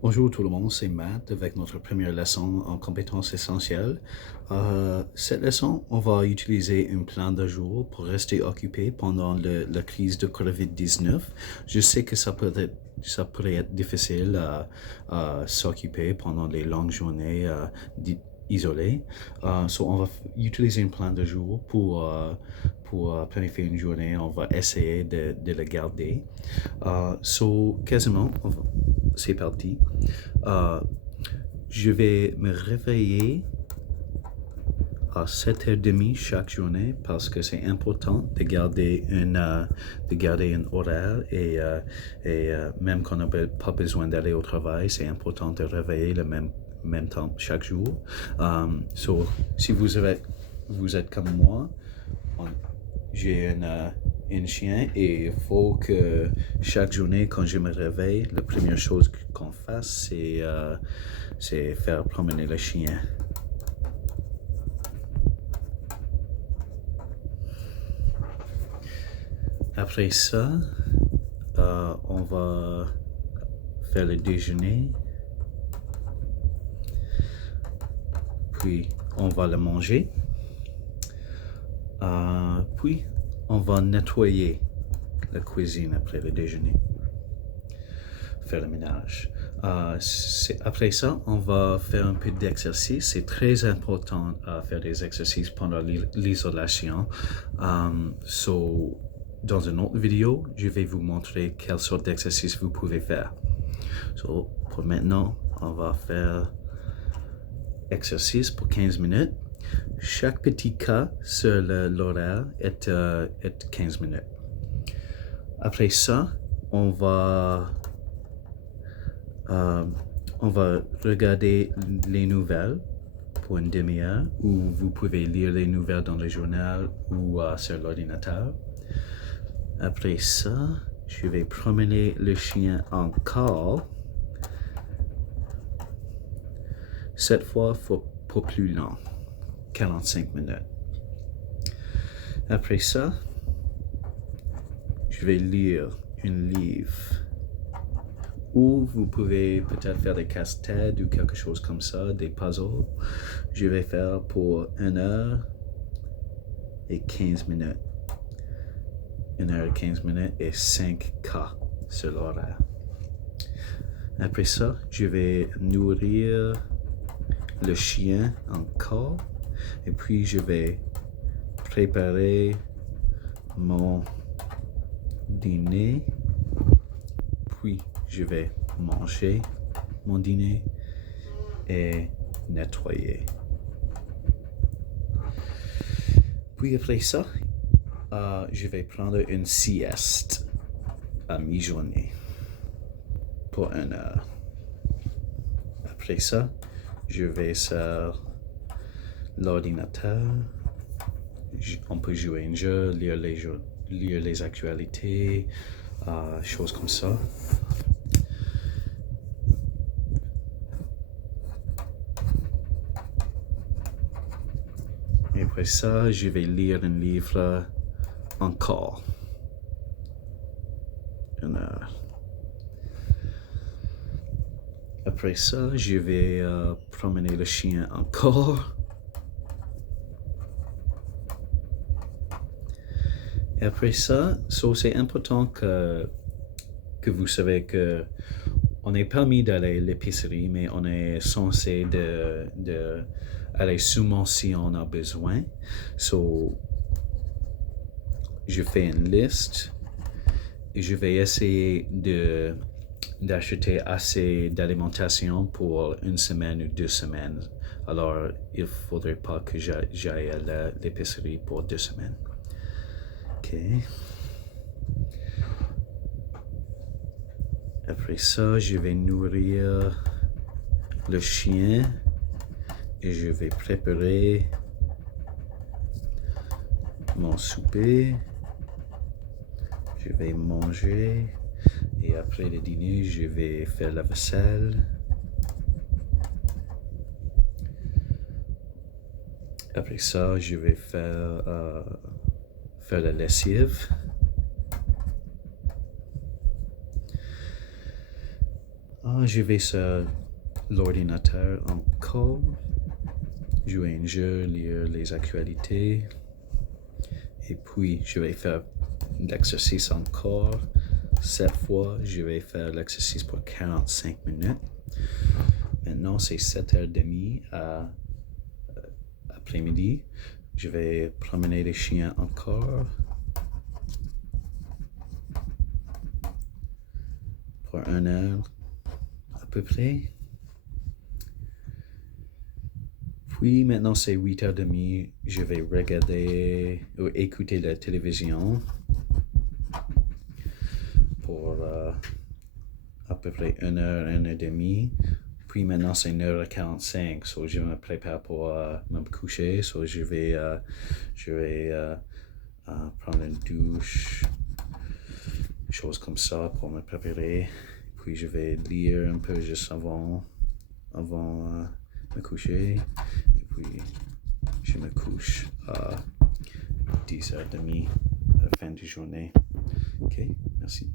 Bonjour tout le monde, c'est Matt avec notre première leçon en compétences essentielles. Cette leçon, on va utiliser un plan de jour pour rester occupé pendant la crise de COVID-19. Je sais que ça pourrait être difficile à s'occuper pendant les longues journées isolées. On va utiliser un plan de jour pour planifier une journée. On va essayer de le garder. Quasiment, c'est parti. Euh, je vais me réveiller à 7h30 chaque journée parce que c'est important de garder un horaire et même quand on n'a pas besoin d'aller au travail, c'est important de réveiller le même temps chaque jour. Si vous êtes comme moi, j'ai un chien et il faut que chaque journée, quand je me réveille, la première chose qu'on fasse, c'est faire promener le chien. Après ça, on va faire le déjeuner, puis on va le manger, puis on va nettoyer la cuisine après le déjeuner, faire le ménage. Après ça, on va faire un peu d'exercice. C'est très important à faire des exercices pendant l'isolation. Dans une autre vidéo, je vais vous montrer quelle sorte d'exercice vous pouvez faire. Pour maintenant, on va faire exercice pour 15 minutes. Chaque petit cas sur l'horaire est 15 minutes. Après ça, on va regarder les nouvelles pour une demi-heure, ou vous pouvez lire les nouvelles dans le journal ou sur l'ordinateur. Après ça, je vais promener le chien encore. Cette fois, pour plus long, 45 minutes. Après ça, je vais lire un livre. Ou vous pouvez peut-être faire des casse-têtes ou quelque chose comme ça, des puzzles. Je vais faire pour 1h et 15 minutes. 1h et 15 minutes et 5 cas sur l'horaire. Après ça, je vais nourrir le chien encore. Et puis, je vais préparer mon dîner. Puis, je vais manger mon dîner et nettoyer. Puis après ça, je vais prendre une sieste à mi-journée pour 1h. Après ça, je vais sur l'ordinateur. On peut jouer un jeu, lire les actualités, choses comme ça. Et après ça, je vais lire un livre encore. 1h. Après ça, je vais promener le chien encore. Et après ça, c'est important que vous savez que on est permis d'aller à l'épicerie, mais on est censé de aller seulement si on a besoin. Je fais une liste et je vais essayer d'acheter assez d'alimentation pour une semaine ou 2 semaines. Alors, il ne faudrait pas que j'aille à l'épicerie pour 2 semaines. OK. Après ça, je vais nourrir le chien et je vais préparer mon souper. Je vais manger et après le dîner, je vais faire la vaisselle. Après ça, je vais faire la lessive. Je vais sur l'ordinateur encore, jouer un jeu, lire les actualités. Et puis, je vais faire l'exercice encore. Cette fois, je vais faire l'exercice pour 45 minutes. Maintenant, c'est 7h30 après-midi. Je vais promener les chiens encore. Pour 1 heure à peu près. Puis maintenant c'est 8h30, je vais regarder ou écouter la télévision pour à peu près 1 heure, 1 heure et demie. Puis maintenant c'est 1h45, so je me prépare pour me coucher, so je vais prendre une douche, choses comme ça pour me préparer. Puis je vais lire un peu juste avant me coucher. Et puis je me couche à 10h30 à la fin de journée. Ok, merci.